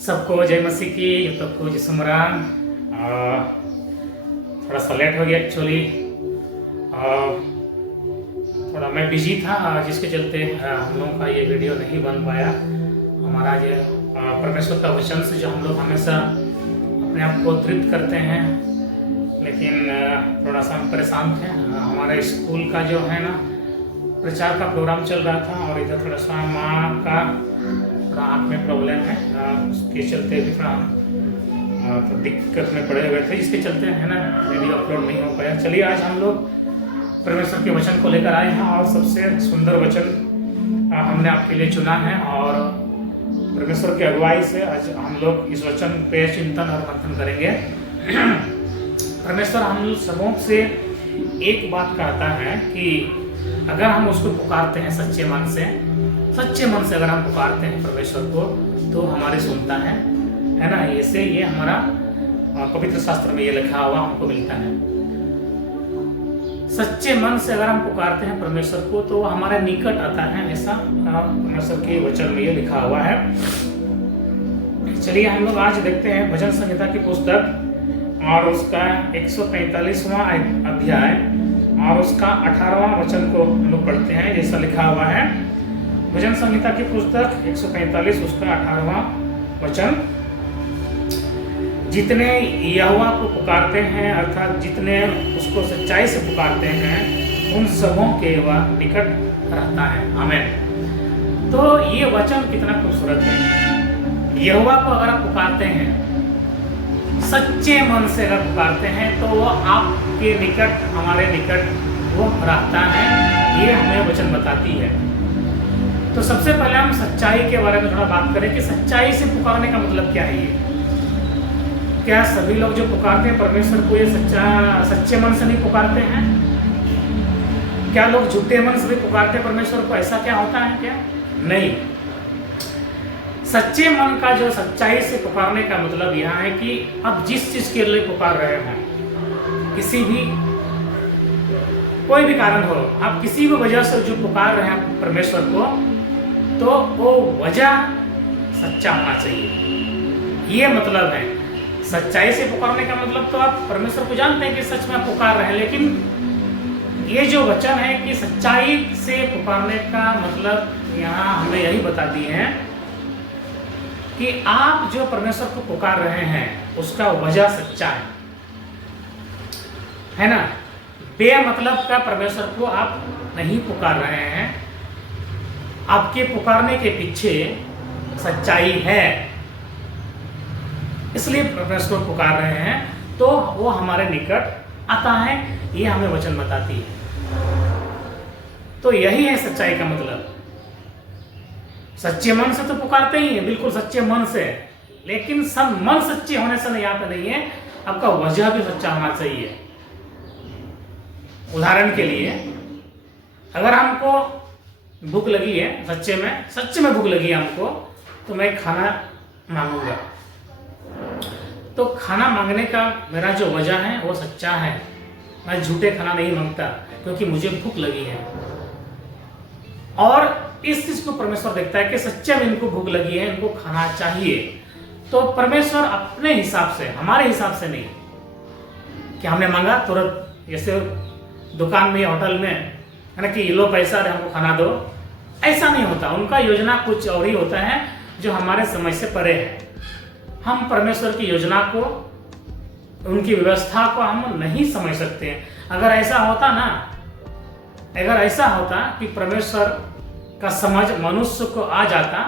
सबको जय मसीह की, सबको जिसमरान। थोड़ा सा लेट हो गया एक्चुअली, थोड़ा मैं बिजी था जिसके चलते हम लोगों का ये वीडियो नहीं बन पाया। हमारा ये परमेश्वर का वचन से जो हम लोग हमेशा अपने आप को तृप्त करते हैं, लेकिन थोड़ा सा हम परेशान थे। हमारे स्कूल का जो है ना प्रचार का प्रोग्राम चल रहा था और इधर थोड़ा सा माँ का थोड़ा आँख में प्रॉब्लम है, उसके चलते भी थोड़ा तो दिक्कत में पड़े हुए थे, जिसके चलते है ना वीडियो अपलोड नहीं हो पाया। चलिए आज हम लोग परमेश्वर के वचन को लेकर आए हैं और सबसे सुंदर वचन हमने आपके लिए चुना है और परमेश्वर की अगुवाई से आज हम लोग इस वचन पे चिंतन और मंथन करेंगे। परमेश्वर हम सबों से एक बात कहता है कि अगर हम उसको पुकारते हैं सच्चे मन से अगर हम पुकारते हैं परमेश्वर को तो हमारी सुनता है ना। ऐसे ये हमारा पवित्र शास्त्र में ये लिखा हुआ हमको मिलता है। सच्चे मन से अगर हम पुकारते हैं परमेश्वर को तो हमारे निकट आता है, ऐसा परमेश्वर के वचन में ये लिखा हुआ है। चलिए हम लोग आज देखते हैं भजन संहिता की पुस्तक और उसका 145वां अध्याय और उसका 18वां वचन को हम लोग पढ़ते हैं। जैसा लिखा हुआ है भजन संहिता की पुस्तक 145 उसका 18वां वचन, जितने यहोवा को पुकारते हैं अर्थात जितने उसको सच्चाई से पुकारते हैं उन सबों के वह निकट रहता है। आमीन। तो ये वचन कितना खूबसूरत है। यहोवा को अगर आप पुकारते हैं सच्चे मन से अगर पुकारते हैं तो वो आपके निकट, हमारे निकट वो रहता है, ये हमें वचन बताती है। तो सबसे पहले हम सच्चाई के बारे में थोड़ा बात करें कि सच्चाई से पुकारने का मतलब क्या है। ये क्या सभी लोग जो पुकारते हैं परमेश्वर को ये सच्चे मन से नहीं पुकारते हैं? क्या लोग झूठे मन से भी पुकारते हैं परमेश्वर को? ऐसा क्या होता है क्या? नहीं। सच्चे मन का जो सच्चाई से पुकारने का मतलब यह है कि आप जिस चीज के लिए पुकार रहे हैं, किसी भी कोई भी कारण हो, आप किसी भी वजह से जो पुकार रहे हैं परमेश्वर को, तो वो वजह सच्चा होना चाहिए। ये मतलब है सच्चाई से पुकारने का मतलब। तो आप परमेश्वर को जानते हैं कि सच में पुकार रहे हैं, लेकिन ये जो वचन है कि सच्चाई से पुकारने का मतलब यहाँ हमें यही बता दी है कि आप जो परमेश्वर को पुकार रहे हैं उसका वजह सच्चा है ना। बेमतलब का परमेश्वर को आप नहीं पुकार रहे हैं, आपके पुकारने के पीछे सच्चाई है, इसलिए परमेश्वर को पुकार रहे हैं तो वो हमारे निकट आता है, ये हमें वचन बताती है। तो यही है सच्चाई का मतलब। सच्चे मन से तो पुकारते ही हैं, बिल्कुल सच्चे मन से, लेकिन सब मन सच्चे होने से नहीं आता नहीं है, आपका वजह भी सच्चा होना चाहिए। उदाहरण के लिए अगर हमको भूख लगी है, सच्चे में भूख लगी है हमको, तो मैं खाना मांगूंगा। तो खाना मांगने का मेरा जो वजह है वो सच्चा है, मैं झूठे खाना नहीं मांगता क्योंकि मुझे भूख लगी है। और इस चीज को परमेश्वर देखता है कि सच्चे में इनको भूख लगी है, इनको खाना चाहिए। तो परमेश्वर अपने हिसाब से, हमारे हिसाब से नहीं कि हमने मांगा तुरंत, जैसे दुकान में होटल में है ना कि लो पैसा दे हमको खाना दो, ऐसा नहीं होता। उनका योजना कुछ और ही होता है जो हमारे समझ से परे है। हम परमेश्वर की योजना को, उनकी व्यवस्था को हम नहीं समझ सकते। अगर ऐसा होता कि परमेश्वर का समझ मनुष्य को आ जाता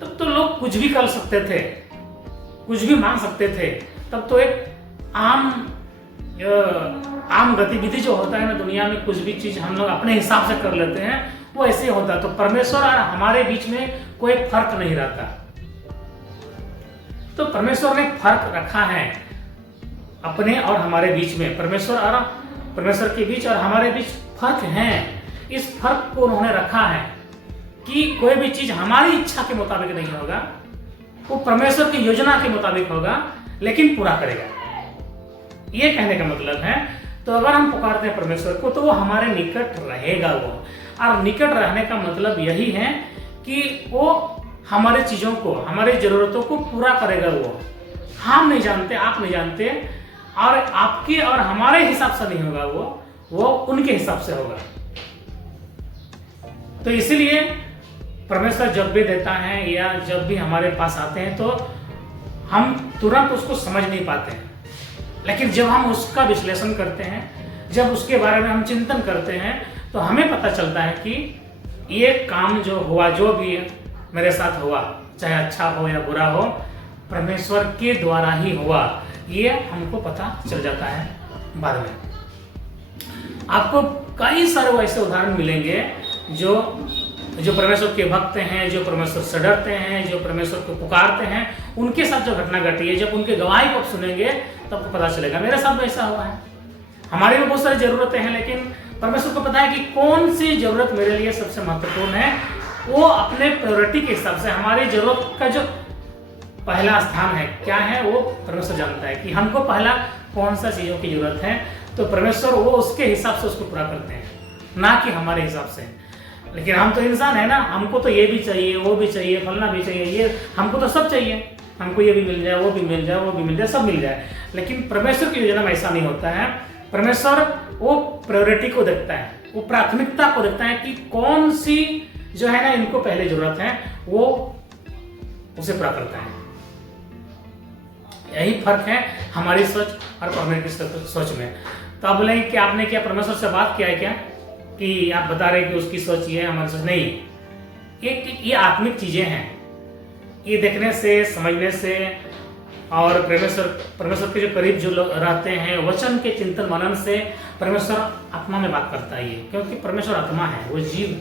तब तो लोग कुछ भी कर सकते थे, कुछ भी मांग सकते थे। तब तो एक आम गतिविधि जो होता है ना दुनिया में, कुछ भी चीज हम लोग अपने हिसाब से कर लेते हैं, वो ऐसे होता। तो परमेश्वर और हमारे बीच में कोई फर्क नहीं रहता। तो परमेश्वर ने फर्क रखा है अपने और हमारे बीच में। परमेश्वर के बीच और हमारे बीच फर्क है। इस फर्क को उन्होंने रखा है कि कोई भी चीज हमारी इच्छा के मुताबिक नहीं होगा, वो परमेश्वर की योजना के मुताबिक होगा, लेकिन पूरा करेगा। ये कहने का मतलब है। तो अगर हम पुकारते हैं परमेश्वर को तो वो हमारे निकट रहेगा। वो और निकट रहने का मतलब यही है कि वो हमारे चीज़ों को, हमारी ज़रूरतों को पूरा करेगा। वो हम नहीं जानते, आप नहीं जानते, और आपके और हमारे हिसाब से नहीं होगा, वो उनके हिसाब से होगा। तो इसीलिए परमेश्वर जब भी देता है या जब भी हमारे पास आते हैं तो हम तुरंत उसको समझ नहीं पाते हैं, लेकिन जब हम उसका विश्लेषण करते हैं, जब उसके बारे में हम चिंतन करते हैं, तो हमें पता चलता है कि ये काम जो हुआ, जो भी मेरे साथ हुआ, चाहे अच्छा हो या बुरा हो, परमेश्वर के द्वारा ही हुआ। ये हमको पता चल जाता है बाद में। आपको कई सारे ऐसे उदाहरण मिलेंगे जो परमेश्वर के भक्त हैं, जो परमेश्वर से डरते हैं, जो परमेश्वर को पुकारते हैं, उनके साथ जो घटना घटी है, जब उनके गवाही को आप सुनेंगे तब आपको पता चलेगा मेरे साथ भी ऐसा हुआ है। हमारी भी बहुत सारी जरूरतें हैं, लेकिन परमेश्वर को पता है कि कौन सी जरूरत मेरे लिए सबसे महत्वपूर्ण है। वो अपने प्रायोरिटी के हिसाब से हमारी जरूरत का जो पहला स्थान है क्या है, वो परमेश्वर जानता है कि हमको पहला कौन सा चीज़ों की जरूरत है। तो परमेश्वर वो उसके हिसाब से उसको पूरा करते हैं, ना कि हमारे हिसाब से। लेकिन हम तो इंसान है ना, हमको तो ये भी चाहिए, वो भी चाहिए, फलना भी चाहिए, ये हमको तो सब चाहिए, हमको ये भी मिल जाए, वो भी मिल जाए, वो भी मिल जाए, सब मिल जाए। लेकिन परमेश्वर की योजना में ऐसा नहीं होता है। परमेश्वर वो प्रायोरिटी को देखता है, वो प्राथमिकता को देखता है कि कौन सी जो है ना इनको पहले जरूरत है, वो उसे पूरा करता है। यही फर्क है हमारी सोच और परमेश्वर की सोच में। तो आप बोलेंगे कि आपने क्या परमेश्वर से बात किया है क्या, कि आप बता रहे कि उसकी सोच ये है, हमारी सोच नहीं। ये आत्मिक चीजें हैं, ये देखने से, समझने से, और परमेश्वर के जो करीब जो लोग रहते हैं, वचन के चिंतन मनन से परमेश्वर आत्मा में बात करता है। ये क्योंकि परमेश्वर आत्मा है, वो जीव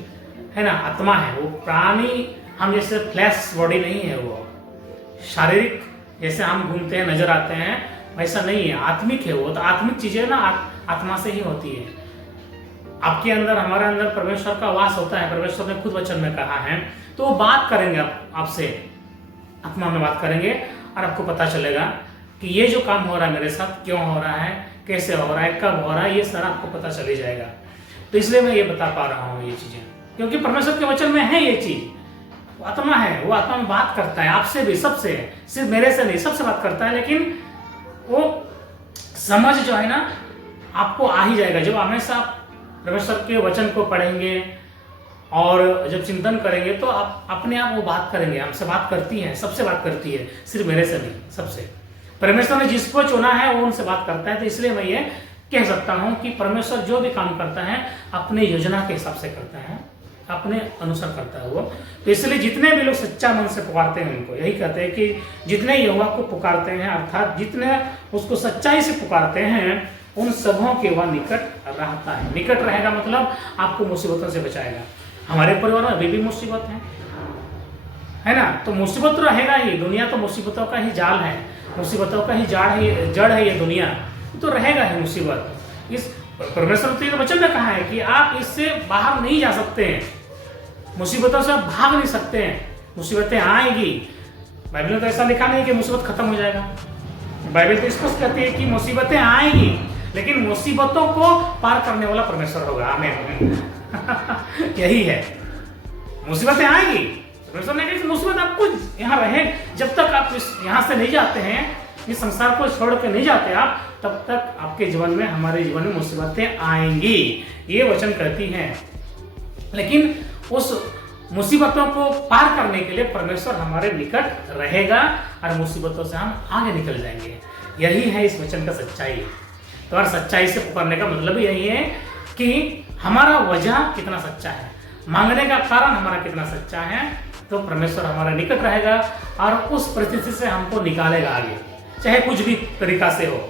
है ना, आत्मा है, वो प्राणी, हम जैसे फ्लैश बॉडी नहीं है, वो शारीरिक जैसे हम घूमते हैं, नजर आते हैं, वैसा नहीं है, आत्मिक है वो। तो आत्मिक चीजें ना आत्मा से ही होती है। आपके अंदर, हमारे अंदर परमेश्वर का वास होता है। परमेश्वर ने खुद वचन में कहा है, तो वो बात करेंगे आपसे, आत्मा में बात करेंगे, और आपको पता चलेगा कि ये जो काम हो रहा है मेरे साथ, क्यों हो रहा है, कैसे हो रहा है, कब हो रहा है, ये सारा आपको पता चल जाएगा। तो इसलिए मैं ये बता पा रहा हूँ ये चीजें, क्योंकि परमेश्वर के वचन में है ये चीज। वो आत्मा है, वो आत्मा में बात करता है आपसे भी, सबसे, सिर्फ मेरे से नहीं, सबसे बात करता है। लेकिन वो समझ जो है ना आपको आ ही जाएगा जब हमेशा आप परमेश्वर के वचन को पढ़ेंगे और जब चिंतन करेंगे, तो आप अपने आप वो बात करेंगे। हमसे बात करती है, सबसे बात करती है, सिर्फ मेरे से नहीं, सबसे। परमेश्वर ने जिसको चुना है वो उनसे बात करता है। तो इसलिए मैं ये कह सकता हूँ कि परमेश्वर जो भी काम करता है अपने योजना के हिसाब से करता है, अपने अनुसार करता है वो। तो इसलिए जितने भी लोग सच्चा मन से पुकारते हैं, उनको यही कहते हैं कि जितने यहोवा को पुकारते हैं, अर्थात जितने उसको सच्चाई से पुकारते हैं, उन सबों के वह निकट रहता है। निकट रहेगा मतलब आपको मुसीबतों से बचाएगा। हमारे परिवार में अभी भी मुसीबत है ना, तो मुसीबत तो रहेगा ही। दुनिया तो मुसीबतों का ही जाल है, मुसीबतों का ही जड़ है ये दुनिया, तो रहेगा ही मुसीबत। इस परमेश्वर के वचन में कहा है कि आप इससे बाहर नहीं जा सकते हैं, मुसीबतों से आप भाग नहीं सकते हैं, मुसीबतें आएगी। बाइबल में तो ऐसा लिखा नहीं कि मुसीबत खत्म हो जाएगा। बाइबल तो स्पष्ट कहती है कि मुसीबतें आएगी, लेकिन मुसीबतों को पार करने वाला परमेश्वर होगा। आमीन। यही है, मुसीबतें आएगी। परमेश्वर ने कहा मुसीबत आपको यहाँ रहे, जब तक आप यहाँ से नहीं जाते हैं, इस संसार को छोड़ के नहीं जाते आप, तब तक आपके जीवन में, हमारे जीवन में मुसीबतें आएंगी, ये वचन कहती हैं। लेकिन उस मुसीबतों को पार करने के लिए परमेश्वर हमारे निकट रहेगा और मुसीबतों से हम आगे निकल जाएंगे। यही है इस वचन का सच्चाई। तो और सच्चाई से पुकारने का मतलब यही है कि हमारा वजह कितना सच्चा है, मांगने का कारण हमारा कितना सच्चा है, तो परमेश्वर हमारा निकट रहेगा और उस परिस्थिति से हमको निकालेगा आगे। चाहे कुछ भी तरीका से हो,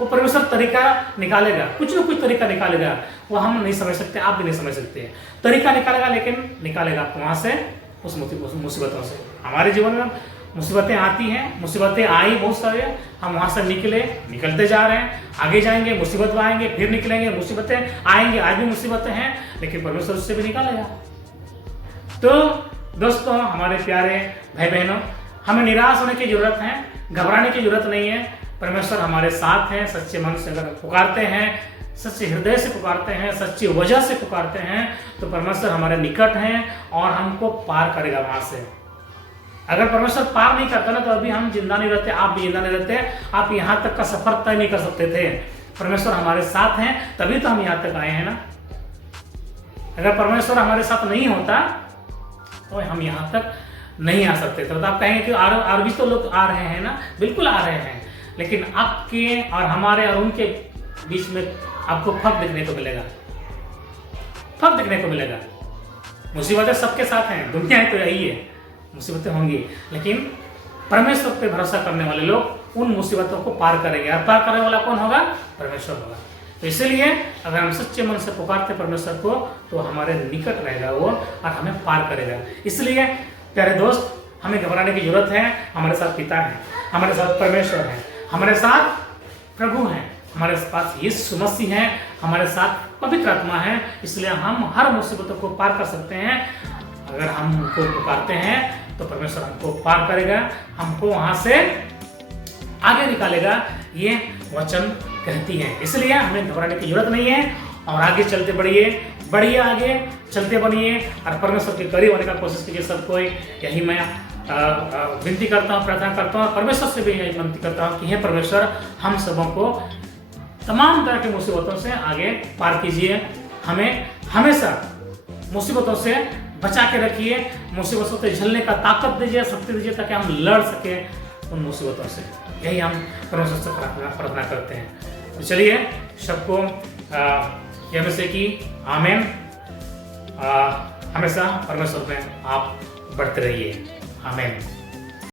वो परमेश्वर तरीका निकालेगा, कुछ ना कुछ तरीका निकालेगा। वो हम नहीं समझ सकते, आप भी नहीं समझ सकते, तरीका निकालेगा, लेकिन निकालेगा आपको वहां से, उस मुसीबतों से। हमारे जीवन में मुसीबतें आती हैं, मुसीबतें आई बहुत सारे, हम वहां से निकलते जा रहे हैं, आगे जाएंगे, मुसीबत आएंगे, फिर निकलेंगे, मुसीबतें आएंगे, आज भी मुसीबतें हैं, लेकिन परमेश्वर उससे भी निकालेगा। तो दोस्तों, हमारे प्यारे भाई बहनों, हमें निराश होने की जरूरत है, घबराने की जरूरत नहीं है। परमेश्वर हमारे साथ हैं। सच्चे मन से अगर पुकारते हैं, सच्चे हृदय से पुकारते हैं, सच्ची वजह से पुकारते हैं, तो परमेश्वर हमारे निकट हैं और हमको पार करेगा वहां से। अगर परमेश्वर पार नहीं करता ना तो अभी हम जिंदा नहीं रहते, आप भी जिंदा नहीं रहते, आप यहाँ तक का सफर तय नहीं कर सकते थे। परमेश्वर हमारे साथ हैं तभी तो हम यहाँ तक आए हैं ना। अगर परमेश्वर हमारे साथ नहीं होता तो हम यहाँ तक नहीं आ सकते थे। तो आप कहेंगे कि और भी तो लोग आ रहे हैं ना, बिल्कुल आ रहे हैं, लेकिन आपके और हमारे और उनके बीच में आपको फर्क देखने को मिलेगा, फर्क देखने को मिलेगा। मुसीबतें सबके साथ हैं, दुनिया है तो यही है, मुसीबतें होंगी, लेकिन परमेश्वर पे भरोसा करने वाले लोग उन मुसीबतों को पार करेंगे। और पार करने वाला कौन होगा? परमेश्वर होगा। तो इसलिए अगर हम सच्चे मन से पुकारते परमेश्वर को तो हमारे निकट रहेगा वो और हमें पार करेगा। इसलिए प्यारे दोस्त, हमें घबराने की जरूरत है। हमारे साथ पिता है, हमारे साथ परमेश्वर है, हमारे साथ प्रभु हैं, हमारे पास यीशु मसीह है, हमारे साथ पवित्र आत्मा है। इसलिए हम हर मुसीबतों को पार कर सकते हैं। अगर हम उनको पुकारते हैं तो परमेश्वर हमको पार करेगा, हमको वहां से आगे निकालेगा, ये वचन कहती है। इसलिए हमें घबराने की जरूरत नहीं है और आगे चलते बढ़िए आगे चलते बनिए और परमेश्वर के करीब होने का कोशिश कीजिए। सबको यही मैं विनती करता हूँ, प्रार्थना करता हूँ, परमेश्वर से भी यही विनती करता हूँ कि हे परमेश्वर, हम सबों को तमाम तरह की मुसीबतों से आगे पार कीजिए। हमें हमेशा मुसीबतों से बचा के रखिए, मुसीबतों से झेलने का ताकत दीजिए, शक्ति दीजिए, ताकि हम लड़ सके उन मुसीबतों से। यही हम परमेश्वर से प्रार्थना करते हैं। तो चलिए सबको यह से कि आमीन। हमेशा परमेश्वर में आप बढ़ते रहिए। आमीन।